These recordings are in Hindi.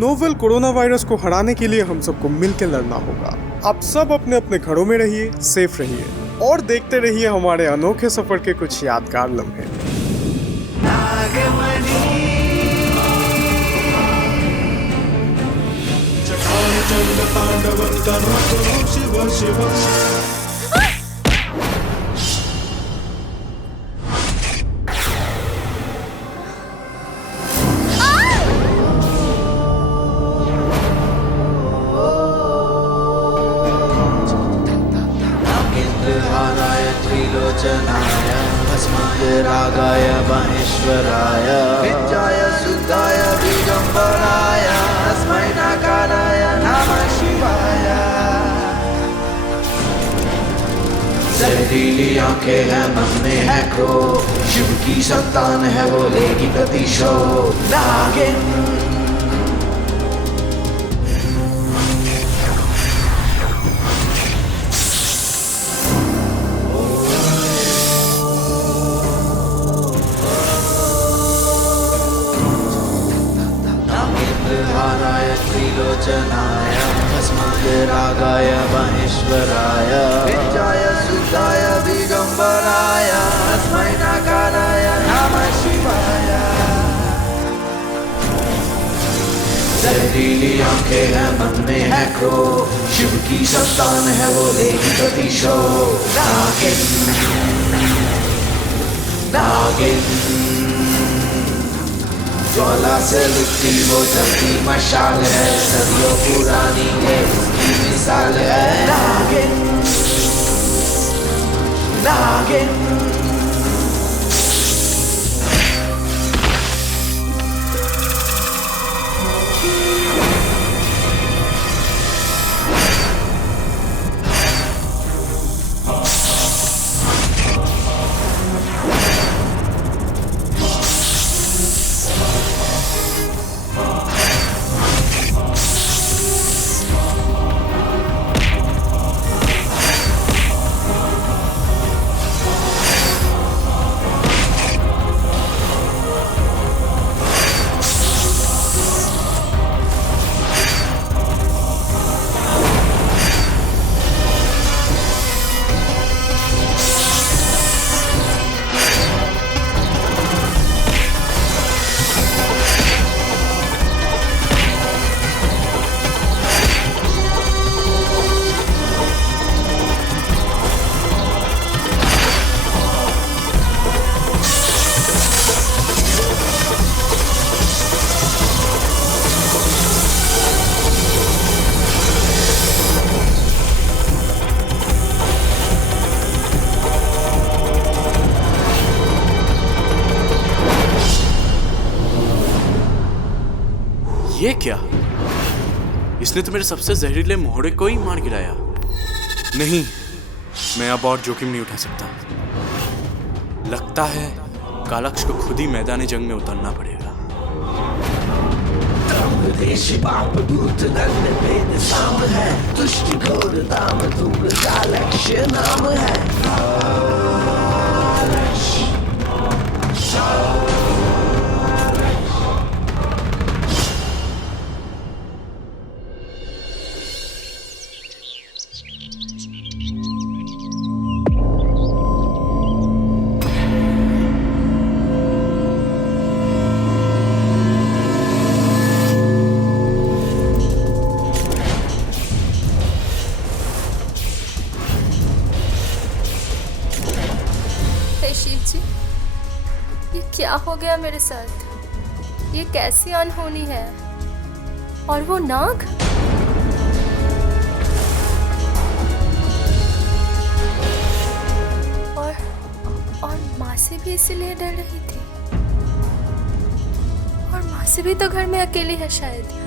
नोवेल कोरोना वायरस को हराने के लिए हम सबको मिलकर लड़ना होगा। आप सब अपने अपने घरों में रहिए, सेफ रहिए और देखते रहिए हमारे अनोखे सफर के कुछ यादगार लम्हे। शिव शिव त्रिलोचनाय भस्माय रागाय महेश्वराय विद्याय सुधाय दिगंबराय अस्मै नकाराय नमः शिवाय। जहरीली आंखें हैं मन में है क्रोध, शिव की संतान है वो लेगी प्रतिशोध। नागिन त्रिलोचनाय भस्माय रागाय महेश्वराय विद्याय सुधाय दिगंबराय अस्मै नकाराय नमः शिवाय। जहरीली आंखें हैं मन में है क्रोध, शिव की संतान है वो लेगी प्रतिशोध। नागिन नागिन ज्वाला से लिपटी वो जलती मशाल है, सदियों पुरानी है उसकी मिसाल है। नागिन नागिन ये क्या? इसने तो मेरे सबसे जहरीले मोहड़े को ही मार गिराया। नहीं, मैं अब और जोखिम नहीं उठा सकता। लगता है कालक्ष को खुद ही मैदानी जंग में उतरना पड़ेगा। देश बाप दूत नग्न भेद साम है, दुष्ट घोर दाम दूर कालक्ष नाम है। शिव जी, ये क्या हो गया मेरे साथ? ये कैसी अनहोनी है? और वो नाग? और माँ से भी इसीलिए डर रही थी। और माँ से भी तो घर में अकेली है शायद।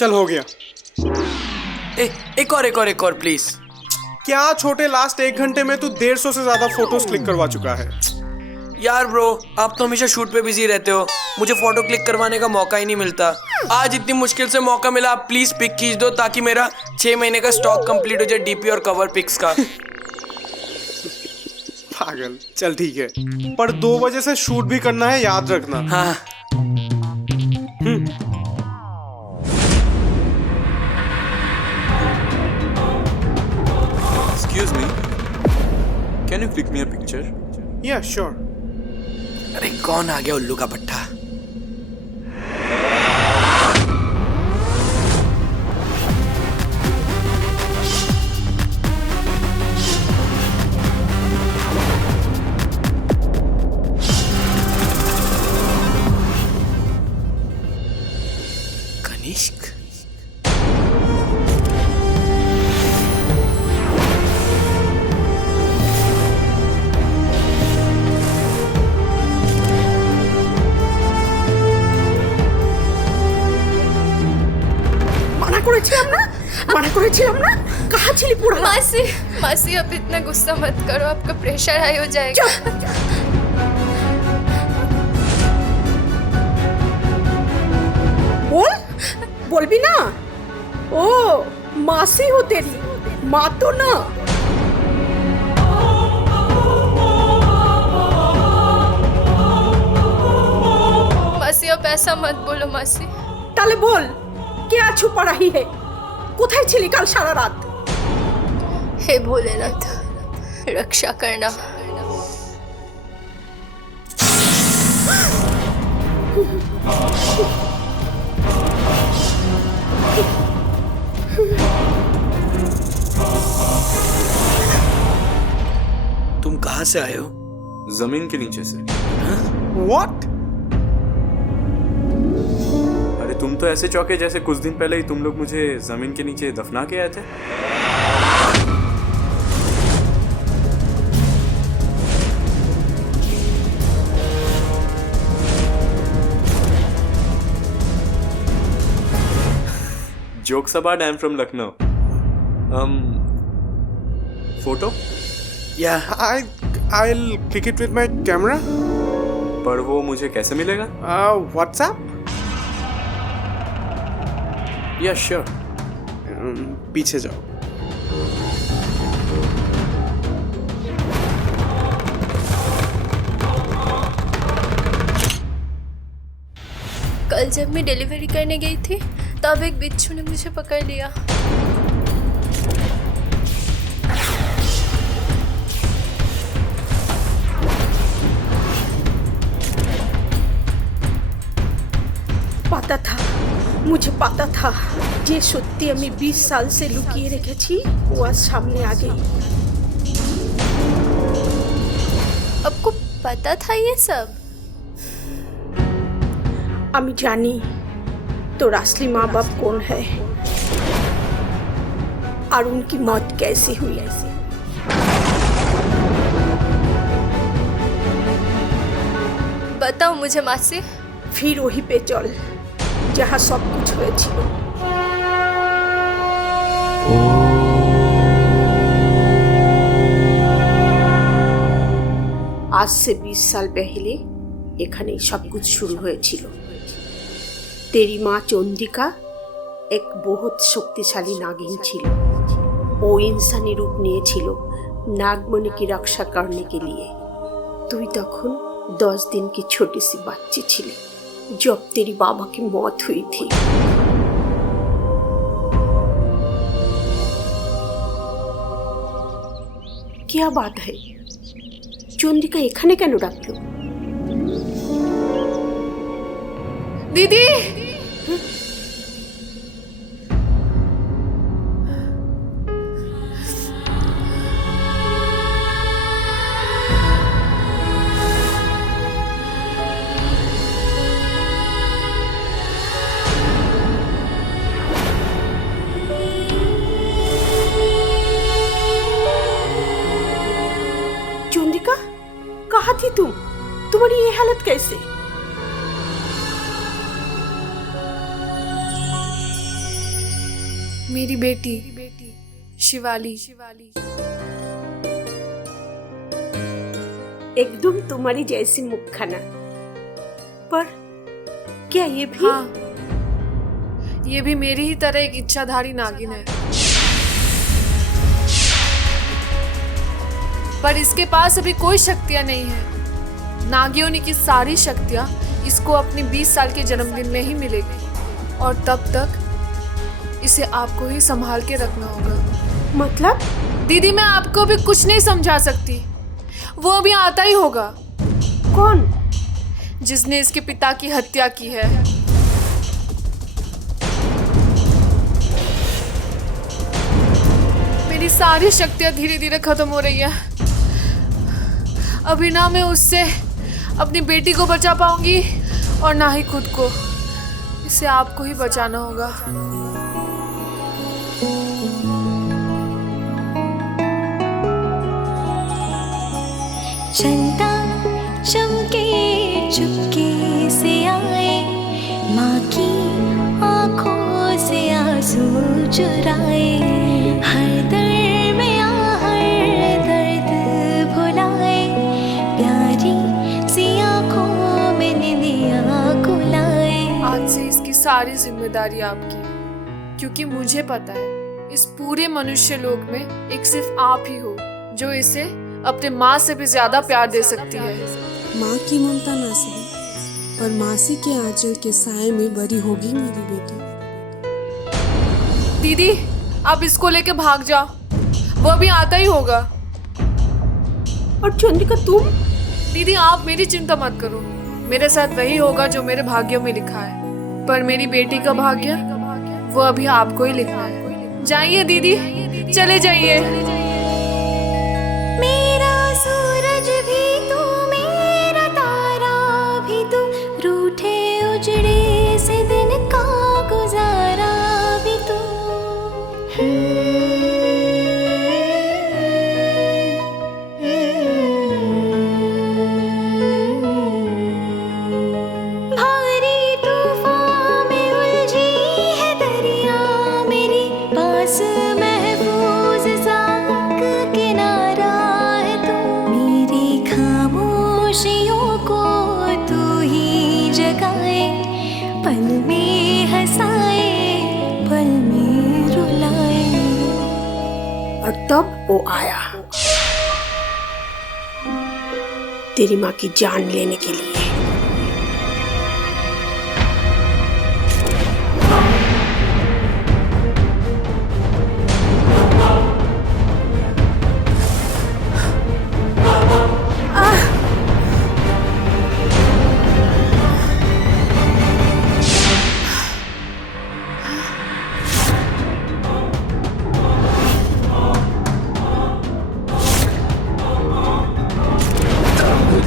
चल हो गया। एक और प्लीज। क्या छोटे, लास्ट 1 घंटे में तू 150 से ज्यादा फोटोज क्लिक करवा चुका है। यार ब्रो, आप तो हमेशा शूट पे बिजी रहते हो, मुझे फोटो क्लिक करवाने का मौका ही नहीं मिलता। आज इतनी मुश्किल से मौका मिला, आप प्लीज पिक खींच दो ताकि मेरा 6 महीने का स्टॉक कंप्लीट हो जाए डीपी और कवर पिक्स का। पागल। चल ठीक है, पर 2 बजे से शूट भी करना है, याद रखना। हाँ। Excuse me. Can you click me a picture? Yeah, sure. अरे कौन आ गया उल्लू का पट्टा? कनिष्क? माना করেছিলাম না कहाँ छिली पूरा। मासी, मासी अब इतना गुस्सा मत करो, आपका प्रेशर हाई हो जाएगा। बोल भी ना। ओ मासी हो तेरी, माँ तो ना। मासी अब ऐसा मत बोलो मासी। তাহলে बोल, क्या छुपा रही है? কোথায় ছিলি কাল সারা রাত? हे भोलेनाथ, रक्षा करना। तुम कहाँ से आए हो? जमीन के नीचे से। What? अरे तुम तो ऐसे चौके जैसे कुछ दिन पहले ही तुम लोग मुझे जमीन के नीचे दफना के आए थे। Jokes apart, I'm from Lucknow. Photo? Yeah. I'll click it with my camera. पर वो मुझे कैसे मिलेगा? WhatsApp? Yeah, sure. पीछे जाओ। कल जब मैं डिलीवरी करने गई थी तब एक बिच्छू ने मुझे पकड़ लिया। পাতা था, मुझे पता था যে সত্যি আমি 20 साल से लुकिয়ে রেখেছি ও আজ সামনে आ गई। आपको पता था ये सब? আমি জানি তোর असली माँ बाप कौन है और उनकी मौत कैसे हुई। बताओ मुझे मासी। फिर वही पे चल जहाँ सब कुछ হয়েছিল। आज से 20 साल पहले এখানে सब कुछ शुरू হয়েছিল। तेरी माँ चंदिका एक बहुत शक्तिशाली नागिन ছিল। वो इंसानी रूप নিয়েছিল नागमणि की रक्षा करने के लिए। তুই তখন 10 दिन की छोटी सी बच्ची छिली जब तेरी बाबा की मौत हुई थी। क्या बात है, चंदिका এখানে কেন ডাকলো? दीदी, चंदिका कहाँ थी तुम? तुम्हारी ये हालत कैसे? मेरी बेटी शिवाली। एकदम तुम्हारी जैसी मुखखाना। पर क्या ये भी? हाँ, ये भी मेरी ही तरह एक इच्छाधारी नागिन है, पर इसके पास अभी कोई शक्तियां नहीं है। नागियों की सारी शक्तियां इसको अपने 20 साल के जन्मदिन में ही मिलेगी, और तब तक इसे आपको ही संभाल के रखना होगा। मतलब? दीदी, मैं आपको भी कुछ नहीं समझा सकती। वो अभी आता ही होगा। कौन? जिसने इसके पिता की हत्या की है। मेरी सारी शक्तियां धीरे धीरे खत्म हो रही है। अभी ना मैं उससे अपनी बेटी को बचा पाऊंगी और ना ही खुद को। इसे आपको ही बचाना होगा। चंदा चमके चुपके से आए, माँ की आँखों से आंसू चुराए, हर दर्द में हर दर्द भुलाए, प्यारी सी आँखों में निंदिया कुलाए। आज से इसकी सारी जिम्मेदारी आपकी, क्योंकि मुझे पता है इस पूरे मनुष्य लोक में एक सिर्फ आप ही हो जो इसे अपने माँ से भी ज्यादा प्यार दे सकती है। माँ की ममता ना सही, पर मासी के आंचल के साए में बड़ी होगी मेरी बेटी। दीदी, आप इसको लेके भाग जाओ, वो अभी आता ही होगा। और चंद्रिका तुम? दीदी, आप मेरी चिंता मत करो, मेरे साथ वही होगा जो मेरे भाग्यों में लिखा है। पर मेरी बेटी का भाग्य वो अभी आपको ही लिखना है। जाइए दीदी, चले जाइए। मेरा सूरज भी तू, मेरा तारा भी तू, रूठे उजड़े से दिन का गुजारा भी तू। भारी तूफान में उलझी है दरिया मेरी, पास महफूज साक किनारा है तू। मेरी खामोशियों को तू ही जगाए, पल में हंसाए, पल में रुलाए। और तब वो आया तेरी माँ की जान लेने के लिए।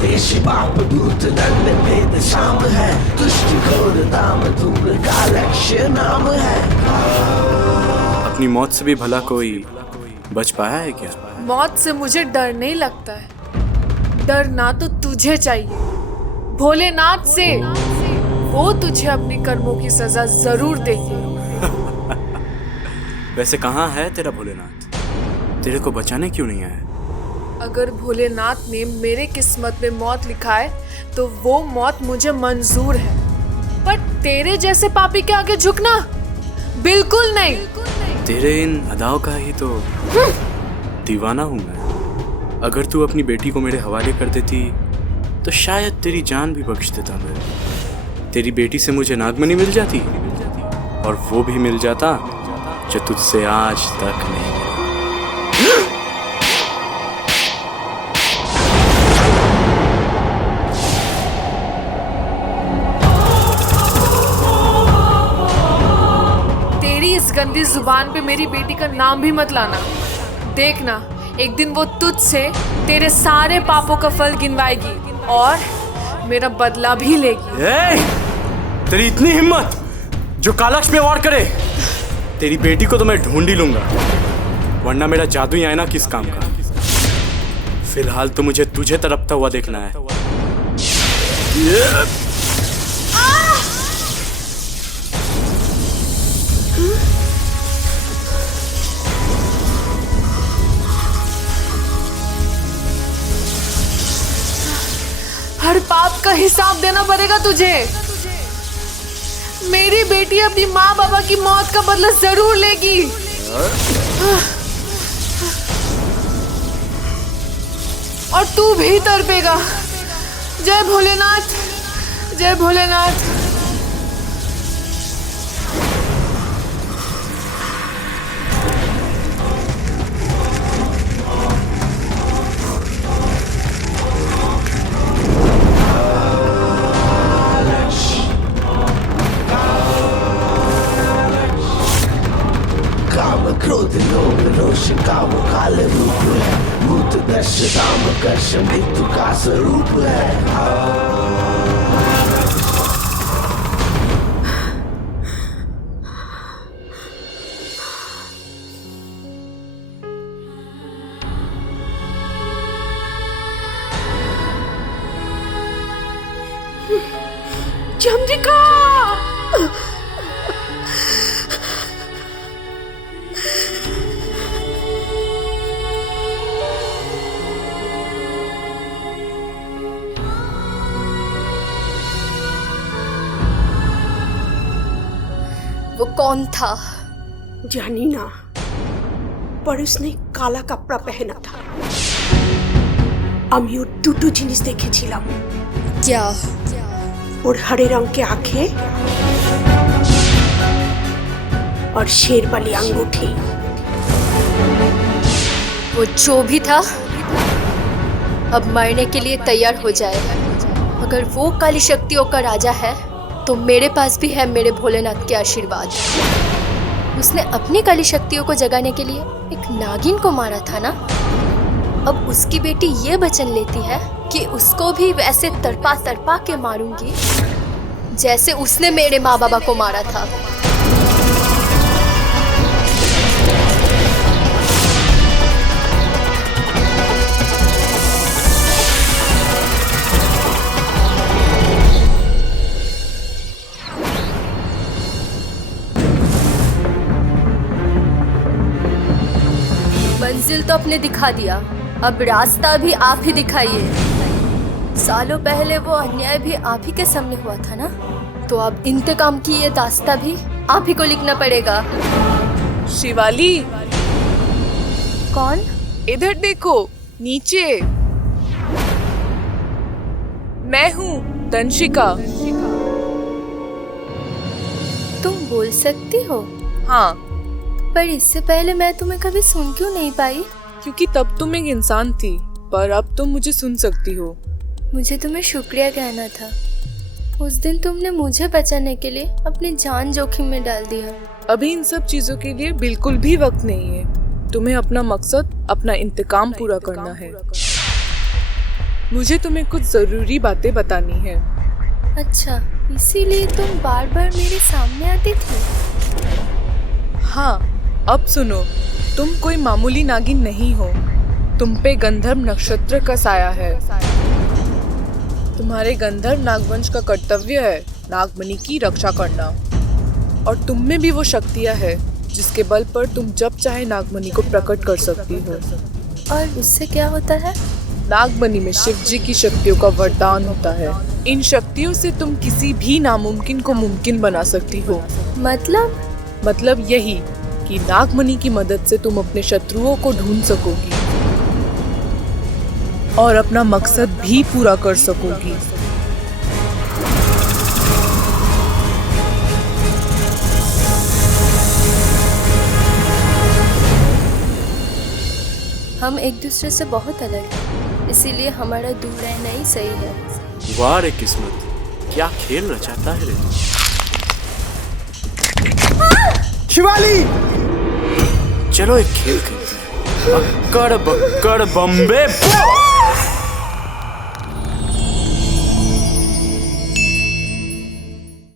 देश बाप दूत दंड भेद शाम है, दुष्ट घोर दाम धूम्र का लक्ष्य नाम है। अपनी मौत से भी भला कोई बच पाया है क्या? मौत से मुझे डर नहीं लगता है। डरना तो तुझे चाहिए, भोलेनाथ से। वो तुझे अपनी कर्मों की सजा जरूर देगी। वैसे कहाँ है तेरा भोलेनाथ? तेरे को बचाने क्यों नहीं आया? अगर भोलेनाथ ने मेरे किस्मत में मौत लिखा है तो वो मौत मुझे मंजूर है, पर तेरे जैसे पापी के आगे झुकना बिल्कुल नहीं। तेरे इन अदाओं का ही तो दीवाना हूँ मैं। अगर तू अपनी बेटी को मेरे हवाले कर देती तो शायद तेरी जान भी बख्श देता मैं। तेरी बेटी से मुझे नागमणि मिल जाती, और वो भी मिल जाता जो तुझसे आज तक नहीं मिला। इस गंदी जुबान पे मेरी बेटी का नाम भी मत लाना। देखना, एक दिन वो तुझसे तेरे सारे पापों का फल गिनवाएगी और मेरा बदला भी लेगी। तेरी इतनी हिम्मत जो कालक्ष पे वार करे? तेरी बेटी को तो मैं ढूंढ ही लूंगा, वरना मेरा जादुई आईना किस काम का? फिलहाल तो मुझे तुझे तड़पता हुआ देखना है। हर पाप का हिसाब देना पड़ेगा तुझे। मेरी बेटी अपनी माँ बाबा की मौत का बदला जरूर लेगी। और तू भी तड़पेगा। जय भोलेनाथ, जय भोलेनाथ। काम क्रोध लोभ रोष का वो काल रूप है, भूत दश राम कर्ष मृत्यु का स्वरूप है। चंद्रिका, वो कौन था? जानी ना, पर उसने काला कपड़ा पहना था। আমি ওর দুটো জিনিস দেখেছিলাম। क्या? ওর हरे रंग के आंखें और शेर वाली अंगूठी। वो जो भी था अब मरने के लिए तैयार हो जाए। अगर वो काली शक्तियों का राजा है तो मेरे पास भी है मेरे भोलेनाथ के आशीर्वाद। उसने अपनी काली शक्तियों को जगाने के लिए एक नागिन को मारा था ना। अब उसकी बेटी ये वचन लेती है कि उसको भी वैसे तड़पा तड़पा के मारूंगी जैसे उसने मेरे माँ बाबा को मारा था। मंजिल तो आपने दिखा दिया, अब रास्ता भी आप ही दिखाइए। सालों पहले वो अन्याय भी आप ही के सामने हुआ था ना, तो अब इंतकाम की ये दास्तां भी आप ही को लिखना पड़ेगा। शिवाली, कौन? इधर देखो, नीचे। मैं हूँ तंशिका। तुम बोल सकती हो? हाँ, पर इससे पहले मैं तुम्हें कभी सुन क्यों नहीं पाई? क्योंकि तब तुम एक इंसान थी, पर अब तुम मुझे सुन सकती हो। मुझे तुम्हें शुक्रिया कहना था। उस दिन तुमने मुझे बचाने के लिए अपनी जान जोखिम में डाल दिया। अभी इन सब चीजों के लिए बिल्कुल भी वक्त नहीं है। तुम्हें अपना मकसद, अपना इंतकाम पूरा करना है। मुझे तुम्हें कुछ जरूरी बातें बतानी है। अच्छा, इसीलिए तुम बार बार मेरे सामने आती थी? हाँ, अब सुनो, तुम कोई मामूली नागिन नहीं हो। तुम पे गंधर्व नक्षत्र का साया है। तुम्हारे गंधर्व नागवंश का कर्तव्य है नागमणि की रक्षा करना, और तुम में भी वो शक्तियाँ है जिसके बल पर तुम जब चाहे नागमणि को प्रकट कर सकती हो। और उससे क्या होता है? नागमणि में शिव जी की शक्तियों का वरदान होता है। इन शक्तियों से तुम किसी भी नामुमकिन को मुमकिन बना सकती हो। मतलब यही कि नागमणि की मदद से तुम अपने शत्रुओं को ढूंढ सकोगी और अपना मकसद भी पूरा कर सकोगी। हम एक दूसरे से बहुत अलग हैं, इसीलिए हमारा दूर रहना ही सही है। वाह रे किस्मत, क्या खेल रचाता है रे। शिवाली, चलो एक खेल खेलते हैं। अक्कड़ बक्कड़ बम्बे।